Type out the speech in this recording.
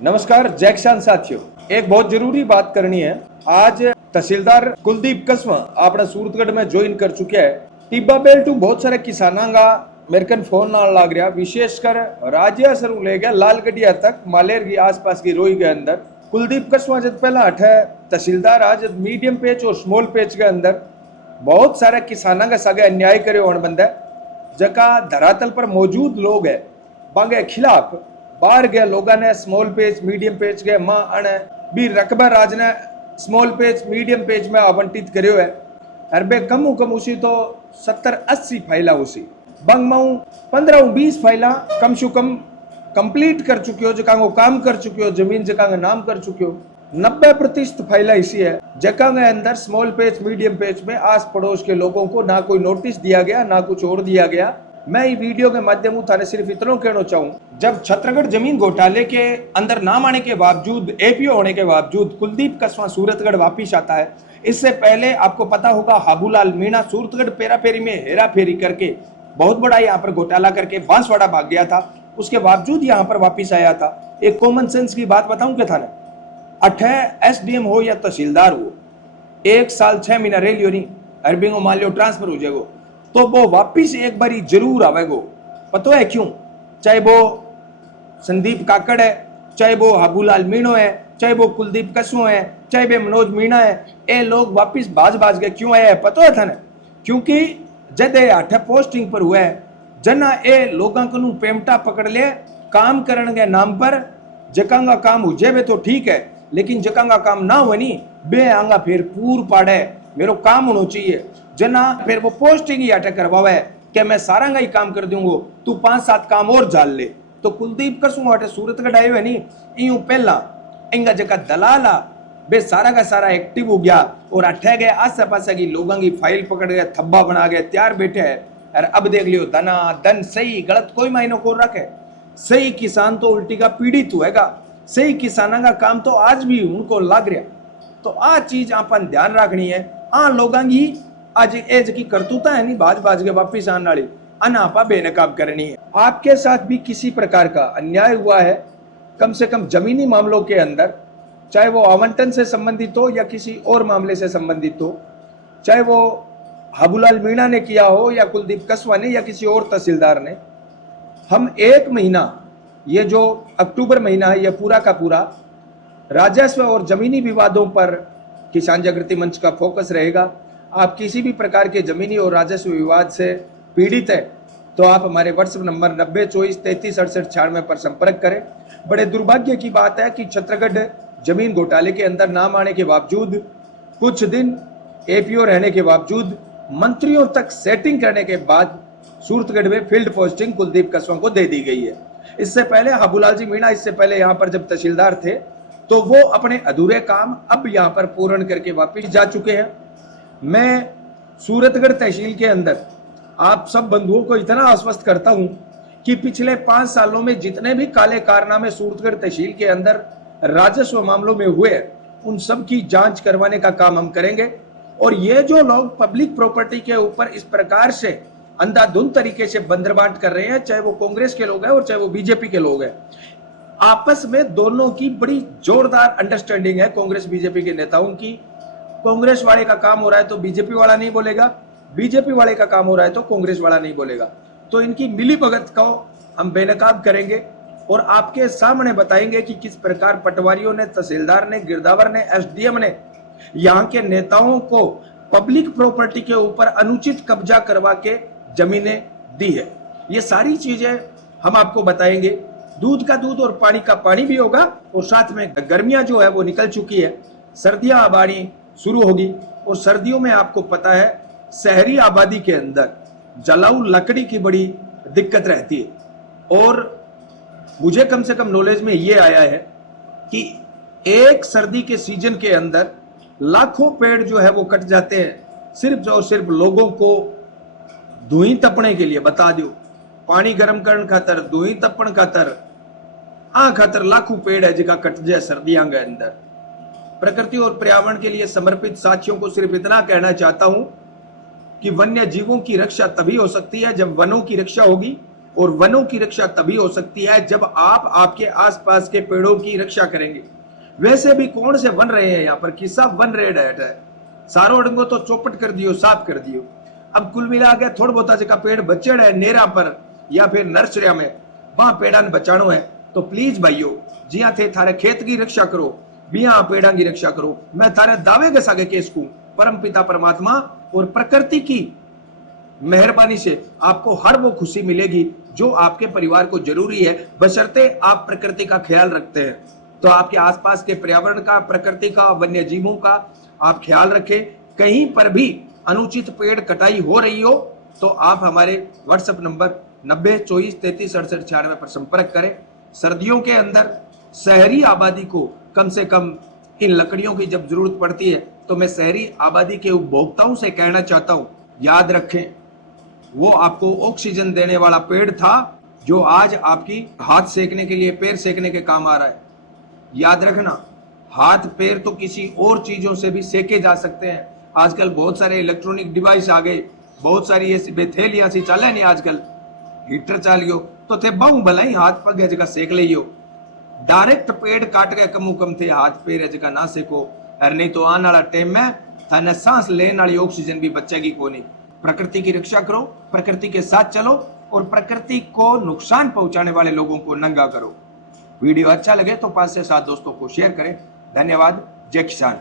नमस्कार जैक्शन साथियों, एक बहुत जरूरी बात करनी है। आज तहसीलदार कुलदीप कस्वा अपने सूरतगढ़ में ज्वाइन कर चुके हैं। टिब्बा बेल्ट बहुत सारे किसानों का मेरे कन फोन आने लग रहा, विशेषकर राजिया से ले गया लालगढ़िया तक मालेर की आसपास की रोई के अंदर। कुलदीप कस्वा जब पहला हटे तहसीलदार आज मीडियम पेज और स्मॉल पेज के अंदर बहुत सारे किसानों का सगे अन्याय करे होने बंद है, जका धरातल पर मौजूद लोग है बांगे खिलाफ बाहर गए लोगों ने स्मॉल पेज मीडियम पेज के मां अने भी रकबा राज ने स्मॉल पेज मीडियम पेज में आवंटित करियो है। हर बे कम उसी तो 70-80 फाइला उसी बंग माऊ 15-20 फाइला कम से कम कंप्लीट कर चुके हो, जका काम कर चुके हो, जमीन जका नाम कर चुके हो। 90% फाइला इसी है जका अंदर स्मॉल पेज मीडियम पेज में आस पड़ोस के लोगों को ना कोई नोटिस दिया गया ना कुछ और दिया गया। मैं ये वीडियो के माध्यम थाने सिर्फ इतना कहना चाहूँ, जब छत्तीसगढ़ जमीन घोटाले के अंदर नाम आने के बावजूद एपीओ होने के बावजूद कुलदीप कस्वा सूरतगढ़ वापिस आता है। इससे पहले आपको पता होगा हाबूलाल मीणा सूरतगढ़ पेरा फेरी में हेरा फेरी करके बहुत बड़ा यहाँ पर घोटाला करके बांसवाड़ा भाग गया था, उसके बावजूद यहाँ पर वापिस आया था। एक कॉमन सेंस की बात बताऊं क्या थाने, अठे एसडीएम हो या तहसीलदार हो, 1 साल 6 महीना रह लियो नहीं, अरबिंग मान लियो ट्रांसफर हो जाएगो तो वो वापिस एक बारी जरूर आवेगो। पता है क्यों? चाहे वो संदीप काकड़ है, चाहे वो हाबूलाल मीणो है, चाहे वो कुलदीप कस्वा है, चाहे वो मनोज मीणा है, ये लोग वापिस बाज के क्यों आए है पता है थाने? क्योंकि जब अठे पोस्टिंग पर हुआ है जना ए लोगों को पेमटा पकड़ ले काम करने के नाम पर, जकांगा काम हो जाए तो ठीक है, लेकिन जकांगा काम ना हो नहीं बे आंगा फिर पूर पाड़े मेरो काम होना चाहिए। जना फिर वो पोस्टिंग ही अटक करवावे कि मैं सारा ही काम कर दूंगा, तू 5-7 काम और जाल ले। तो कुलदीप कसुआ अटे सूरतगढ़ आयो है नहीं, यूं पहला इंगा जका दलाला बे सारा का सारा एक्टिव हो गया और अठे गए आसे पासे की लोगों की फाइल पकड़ गए, थब्बा बना गए, तैयार बैठे है। और अब देख लियो धना धन सही गलत कोई मायने को रखे, सही किसान तो उल्टी का पीड़ित हुएगा, सही किसाना का काम तो आज भी उनको लग रहा। तो आ चीज अपन ध्यान रखनी है। आ लोगों की आज एज की करतूता है नहीं बाज के वापिस आने वाली अनापा बेनकाब करनी है। आपके साथ भी किसी प्रकार का अन्याय हुआ है, कम से कम जमीनी मामलों के अंदर, चाहे वो आवंटन से संबंधित हो या किसी और मामले से संबंधित हो, चाहे वो हाबूलाल मीणा ने किया हो या कुलदीप कस्वा ने या किसी और तहसीलदार ने, हम 1 महीना ये जो अक्टूबर महीना है यह पूरा का पूरा राजस्व और जमीनी विवादों पर किसान जागृति मंच का फोकस रहेगा। आप किसी भी प्रकार के जमीनी और राजस्व विवाद से पीड़ित है तो आप हमारे व्हाट्सएप नंबर 9024336896 पर संपर्क करें। बड़े दुर्भाग्य की बात है कि छत्तीसगढ़ जमीन घोटाले के अंदर नाम आने के बावजूद, कुछ दिन एपीओ रहने के बावजूद, मंत्रियों तक सेटिंग करने के बाद सूरतगढ़ में फील्ड पोस्टिंग कुलदीप कस्वा को दे दी गई है। इससे पहले हाबूलाल जी मीणा इससे पहले यहाँ पर जब तहसीलदार थे तो वो अपने अधूरे काम अब यहाँ पर पूर्ण करके वापिस जा चुके हैं। मैं सूरतगढ़ तहसील के अंदर आप सब बंधुओं को इतना आश्वस्त करता हूं कि पिछले 5 सालों में जितने भी काले कारनामे सूरतगढ़ तहसील के अंदर राजस्व मामलों में हुए उन सब की जांच करवाने का काम हम करेंगे। और ये जो लोग पब्लिक प्रॉपर्टी के ऊपर इस प्रकार से अंधाधुंध तरीके से बंदरबांट कर रहे हैं, चाहे वो कांग्रेस के लोग हैं और चाहे वो बीजेपी के लोग हैं, आपस में दोनों की बड़ी जोरदार अंडरस्टैंडिंग है कांग्रेस बीजेपी के नेताओं की। कांग्रेस वाले का काम हो रहा है तो बीजेपी वाला नहीं बोलेगा, बीजेपी वाले का काम हो रहा है तो कांग्रेस वाला नहीं बोलेगा। तो इनकी मिली भगत को हम बेनकाब करेंगे और आपके सामने बताएंगे कि किस प्रकार पटवारियों ने, तहसीलदार ने, गिरदावर ने, एसडीएम ने यहाँ के नेताओं को पब्लिक प्रॉपर्टी के ऊपर अनुचित कब्जा करवा के जमीनें दी है। ये सारी चीजें हम आपको बताएंगे। दूध का दूध और पानी का पानी भी होगा और साथ में गर्मियां जो है वो निकल चुकी है, सर्दियां अब आनी शुरू होगी। और सर्दियों में आपको पता है शहरी आबादी के अंदर जलाऊ लकड़ी की बड़ी दिक्कत रहती है। और मुझे कम से कम नॉलेज में ये आया है कि एक सर्दी के सीजन के अंदर लाखों पेड़ जो है वो कट जाते हैं सिर्फ और सिर्फ लोगों को धुई तपने के लिए। बता दो, पानी गर्म करने खातर, धुई तपन खातर, खातर लाखों पेड़ है जिका कट जाए सर्दियों के अंदर। प्रकृति और पर्यावरण के लिए समर्पित साथियों को सिर्फ इतना कहना चाहता हूं कि वन्य जीवों की रक्षा तभी हो सकती है जब वनों की रक्षा होगी, और वनों की रक्षा तभी हो सकती है जब आप आपके आसपास के पेड़ों की रक्षा करेंगे। वैसे भी कौन से वन रहे हैं यहाँ पर कि सब वन रेड है, सारो अड़ंगो तो चौपट कर दियो, साफ कर दियो। अब कुल मिला के थोड़ा बहुत जगह पेड़ बचड़ है नेरा पर या फिर नर्सरिया में, वहां पेड़ा ने बचानो है। तो प्लीज भाइयों, जिया थे थारे खेत की रक्षा करो, बिया पेड़ा की रक्षा करो। मैं थारे दावे के सागे केस को परम पिता परमात्मा और प्रकृति की मेहरबानी से आपको हर वो खुशी मिलेगी जो आपके परिवार को जरूरी है, बशर्ते आप प्रकृति का ख्याल रखते हैं। तो आपके आसपास के पर्यावरण का, प्रकृति का, वन्य जीवों का आप ख्याल रखें। कहीं पर भी अनुचित पेड़ कटाई हो रही हो तो आप हमारे व्हाट्सएप नंबर 90 24 33 68 96 पर संपर्क करें। सर्दियों के अंदर शहरी आबादी को कम से कम इन लकड़ियों की जब जरूरत पड़ती है तो मैं शहरी आबादी के उपभोक्ताओं से कहना चाहता हूं, याद रखें वो आपको ऑक्सीजन देने वाला पेड़ था जो आज आपकी हाथ सेकने के लिए, पैर सेकने के काम आ रहा है। याद रखना, हाथ पैर तो किसी और चीजों से भी सेके जा सकते हैं। आजकल बहुत सारे इलेक्ट्रॉनिक डिवाइस आ गए, बहुत सारी ऐसी बेथेलियां सी चले नहीं, आजकल हीटर चालियो तो थे बहु भलाई हाथ पग जगह सेक लियो। डायरेक्ट पेड़ काट के कमू कम थे हाथ पैर जगह ना सेको, और नहीं तो आने वाला टाइम में थाने सांस लेने वाली ऑक्सीजन भी बचेगी को नहीं। प्रकृति की रक्षा करो, प्रकृति के साथ चलो और प्रकृति को नुकसान पहुंचाने वाले लोगों को नंगा करो। वीडियो अच्छा लगे तो 5 से 7 दोस्तों को शेयर करें। धन्यवाद। जय किसान।